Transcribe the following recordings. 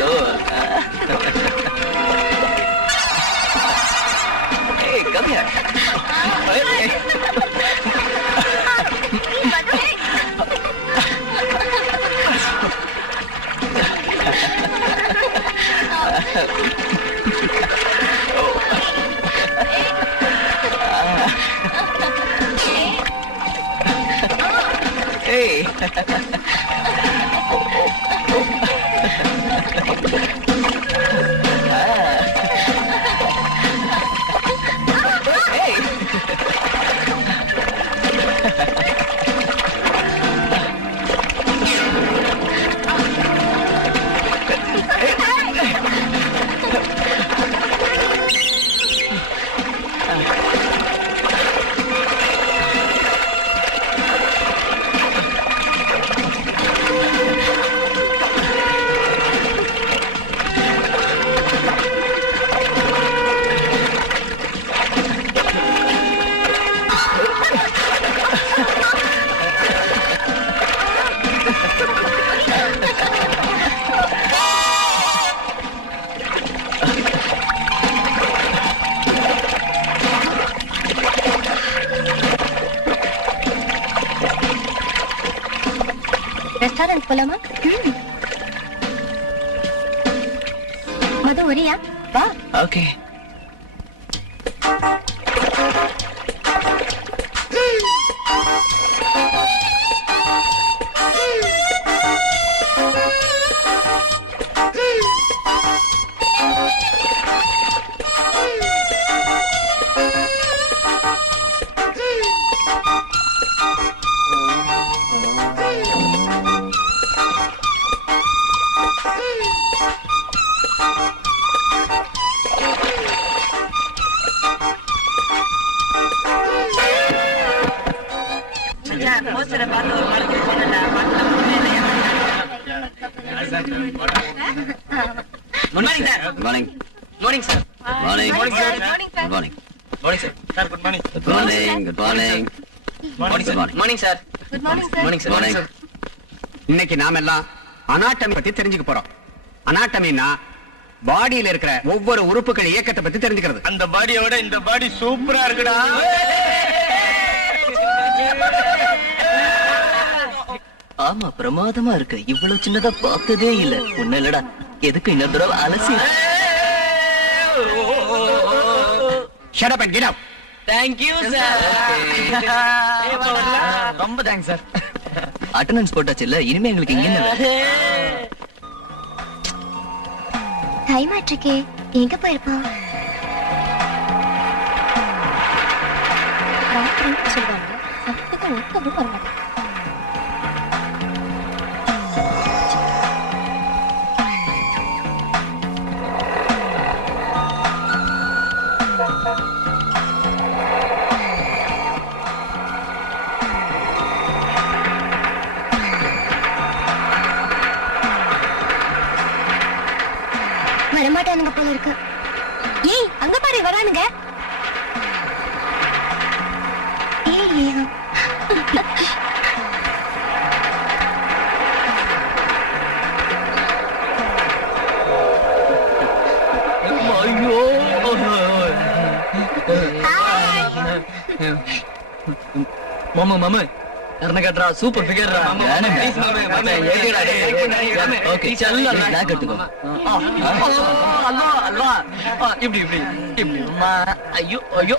sure. Hey, come here. Hey. Restaurant போலாமா? மது ஒரியா வா. Okay. இன்னைக்கு நாம எல்லாம் அனாட்டமி பத்தி தெரிஞ்சுக்க போறோம். அனாட்டமினா பாடியில இருக்கிற ஒவ்வொரு உறுப்புகள் இயக்கத்தை பத்தி தெரிஞ்சுக்கிறது. அந்த பாடியை விட இந்த பாடி சூப்பரா இருக்குடா. ஆமா, பிரமாதமா இருக்கு. இவ்வளவு சின்னதா பார்த்ததே இல்ல. ஒண்ணு இல்லடா, எதுக்கு இன்னொரு தடவை அலசி. Shut up and get up. Thank you sir. ரொம்ப தேங்க்ஸ் சார். அட்டெண்டன்ஸ் போட்டாச்சு இல்ல, இனிமே எங்களுக்கு இங்க என்ன வேலை? டைம் ஆயிட்டுக்கே, எங்க போயிருப்பான்? ராத்திரி சொல்றாங்க, அதுக்கு ஒத்தவும் வர மாட்டேன். வரமாட்டானுங்க போல இருக்கு. ஏய், அங்க பாரு வரானுங்க. ஏய் மாமா மாமா கர்ண கட்றா, சூப்பர் ஃபிகர்ரா. ஓகே சல்ல லாக் எடுத்துக்கோ. அல்லா அல்லா, இப்படி இப்படி இப்படி. ஐயோ ஐயோ.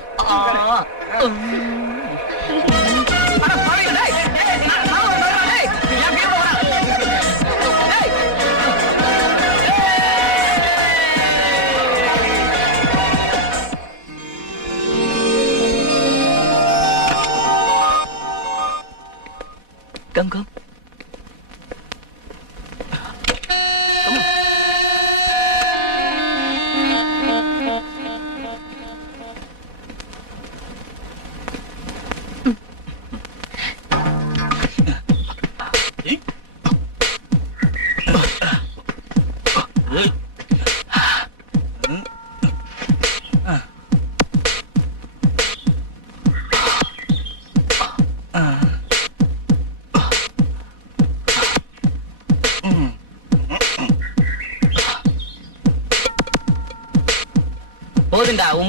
Come, come. Come on.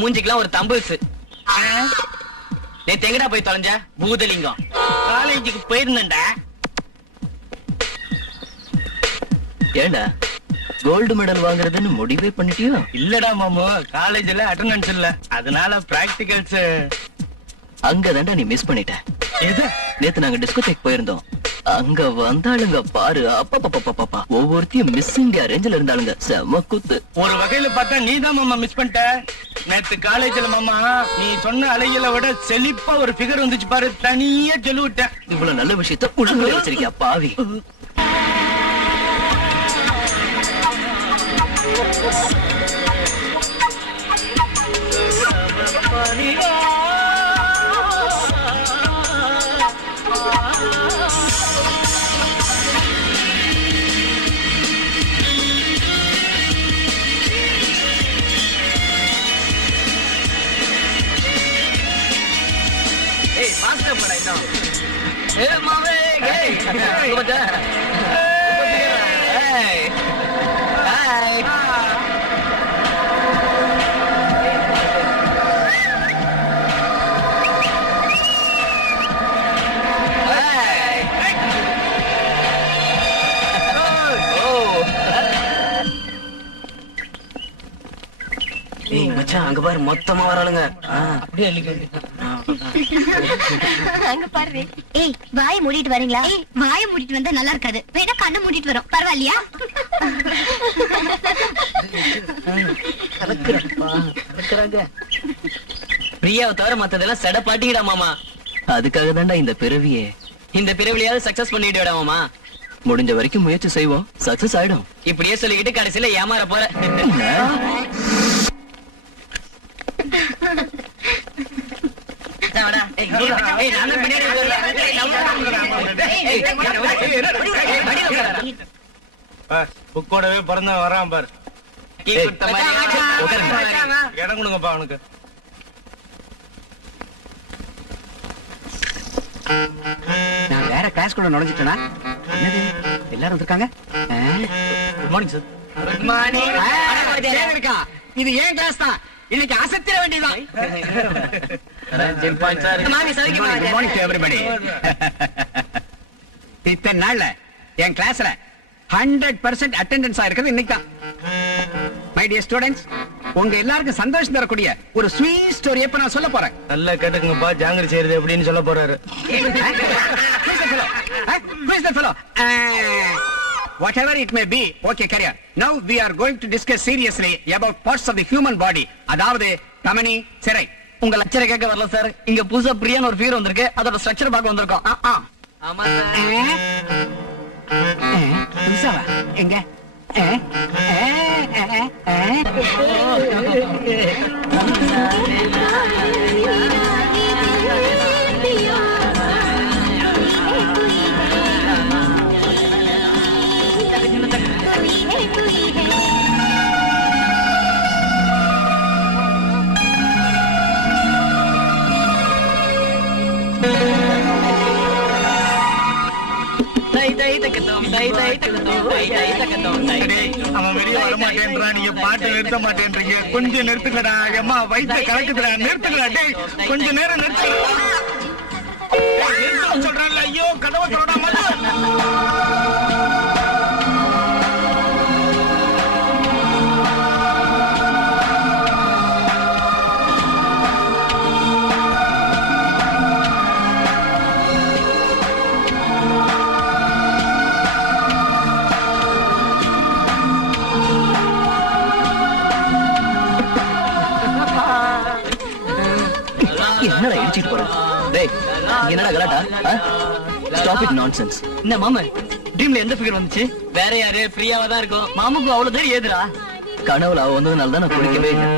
மூஞ்சிக்கலாம் ஒரு தம்புசு. நேத்து எங்கடா போய் தொலைஞ்ச பூதலிங்கம்? காலேஜுக்கு போயிருந்தேன்டா. ஏண்டா கோல்டு மெடல் வாங்குறதுன்னு முடிவே பண்ணிட்டியோ? இல்லடா மாமு, காலேஜ்ல அட்டெண்டன்ஸ் இல்ல, அதனால பிராக்டிகல்ஸ். அங்கதான்டா நீ மிஸ் பண்ணிட்ட. எது? நேத்து நாங்க டிஸ்கோதேக் போயிருந்தோம். அங்க வந்தாளுங்க பாரு, அப்பா ஒவ்வொருத்தையும் மிஸ் இந்தியா ரேஞ்சில இருந்தாளுங்க. செம குத்து. ஒரு வகையில பார்த்தா நீதான் மாமா மிஸ் பண்ணிட்ட. நேத்து காலேஜ்ல மாமா நீ சொன்ன அலைகளை விட செழிப்பா ஒரு ஃபிகர் வந்துச்சு பாரு, தனியா சொல்லிவிட்டேன். இவ்வளவு நல்ல விஷயத்த உடம்புல வச்சிருக்கியா பாவி? ஏய் மாஸ்டர் படா இன்னும். மாவே ஏய் மச்சா. ஏய் ஹாய். ஏய் மச்சான் அங்க பாரு மொத்தமா வராளுங்க. அப்படியே அள்ளிக்க. அங்க பாரு. ஏய் வாயை மூடிட்டு வரீங்களா? ஏய் வாயை மூடிட்டு வந்தா நல்லா இருக்காது. வேணா கண்ணை மூடிட்டு வரோம், பரவாயில்லையா? பிரியாவை தவிர மத்ததெல்லாம் செட பாட்டிக்கிடா மாமா. அதுக்காக தான்டா இந்த பிறவியே. இந்த பிறவிலையாவது சக்சஸ் பண்ணிட்டு மாமா. முடிஞ்ச வரைக்கும் முயற்சி செய்வோம், சக்சஸ் ஆயிடும். இப்படியே சொல்லிக்கிட்டு கடைசியில ஏமாற போற. புக்கோடவே பிறந்த வரான் பாரு. இடம் கொடுங்கப்பா அவனுக்கு. நான் வேற கிளாஸ் கூட நுழைஞ்சிட்டேனா? என்னது எல்லாரும் வந்திருக்காங்க? Good morning sir. Good morning. இருக்கா? இது ஏன் கிளாஸ் தான். இன்னைக்கு அசத்திர வேண்டியதான். Good morning to everybody. இத்தனை நாள்ல என் கிளாஸ்ல 100% அட்டெண்டன்ஸ் ஆயிருக்கிறது இன்னைக்கு தான். மை டியர் ஸ்டூடெண்ட்ஸ், உங்க எல்லாருக்கும் சந்தோஷம் தரக்கூடிய ஒரு ஸ்வீட் ஸ்டோரி இப்ப நான் சொல்ல போறேன். நல்லா கேட்டுக்குங்கப்பா, ஜாங்கிரி செய்யறது எப்படின்னு சொல்ல போறாரு. Who is that fellow? Whatever it may be, okay, carry on. Now we are going to discuss seriously about parts of the human body. அதாவது தமனி, சிரை. உங்க லெக்சரை கேட்க வரல சார். இங்க புதுசா பிரியான்னு ஒரு ஃபிகர் வந்திருக்கு. அதோட ஸ்ட்ரக்சர் பார்க்க வந்திருக்கோம். ஆமா சார். புதுசாவா? எங்க? அவன் வெளியே வர மாட்டேன்றான், நீங்க பாட்டு நிறுத்த மாட்டேன்றீங்க. கொஞ்சம் நிறுத்துங்கடா. எம்மா வயிற்ற கலக்குதுடா, நிறுத்துங்கடா. டேய் கொஞ்ச நேரம் நிறுத்துங்க சொல்றான்ல. ஐயோ கதவை திறடாம. என்னடா இடிச்சிட்டு போற? டேய் என்னடா கலாட்டா? Stop it nonsense. என்ன மாமா ட்ரீம்ல எந்த ஃபிகர் வந்துச்சு? வேற யாரு? பிரியாவா தான் இருக்கும். மாமுக்கு அவ்வளவு தெரியும் ஏதுடா. கனவுல அவ வந்ததுனால தான் நான் குடிக்கவே இல்லை.